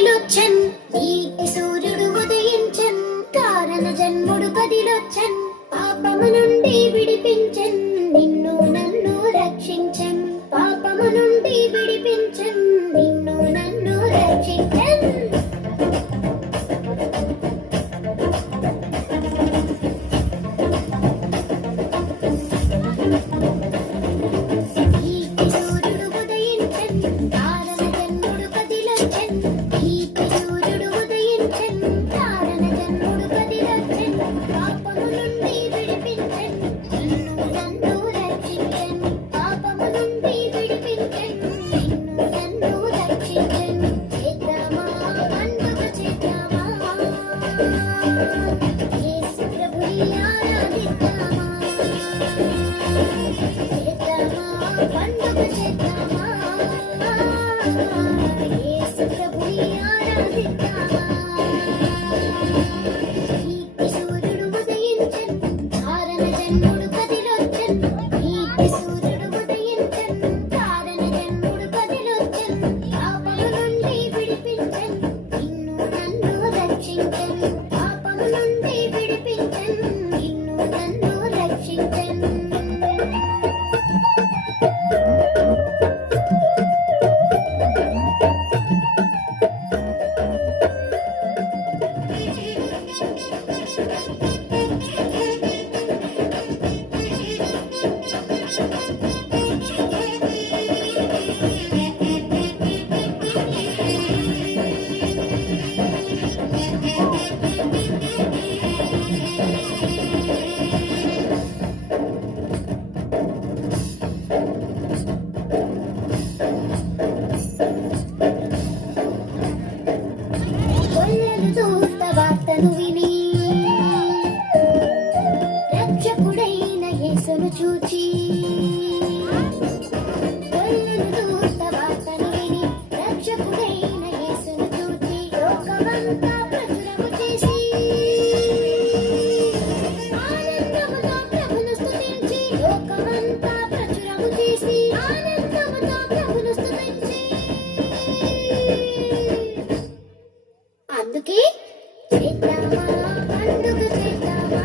కదిలొచ్చన్ నీటి సూర్యుడు ఉదయించన్ కారణ జన్ముడు కదిలొచ్చన్ పాపము నుండి విడిపించన్ నిన్ను నన్ను రక్షించన్ పాపము నుండి విడిపించన్ నిన్ను నన్ను రక్షించన్ చూచి రక్షకుడైన యేసును చూచి లోకమంతా ప్రచురము చేసి ఆనందముతో ప్రభును స్తుతించి లోకమంతా ప్రచురము చేసి ఆనందముతో ప్రభును స్తుతించి అందుకే చేద్దామా పండుగ చేద్దామా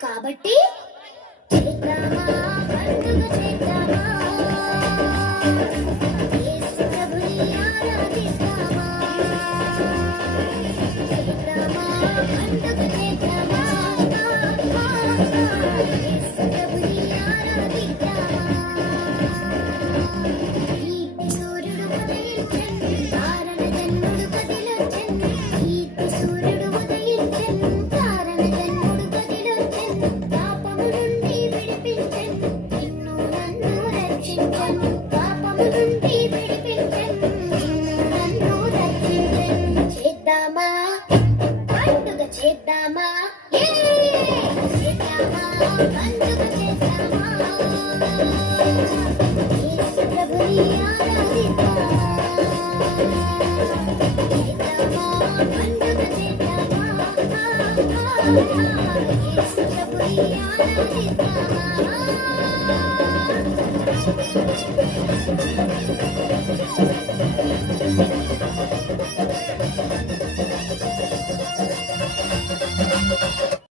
కాబట్టి చేద్దామా పండుగ చేద్దామా యేసు ప్రభుని ఆరాధిద్దామా చేద్దామా పండుగ చేద్దామా యేసు ప్రభుని ఆరాధిద్దామా ఈ సూర్యుడు ఉదయించన్ కారణ జన్ముడు కదిలొచ్చన్ ఈ సూర్యుడు ఉదయించన్ కారణ జన్ముడు కదిలొచ్చన్ పాపము నుండి విడిపించన్ నిన్ను నన్ను రక్షించన్ పాపము నుండి పండుగ చేద్దామా యేసు ప్రభుని ఆరాధిద్దామా పండుగ చేద్దామా యేసు ప్రభుని ఆరాధిద్దామా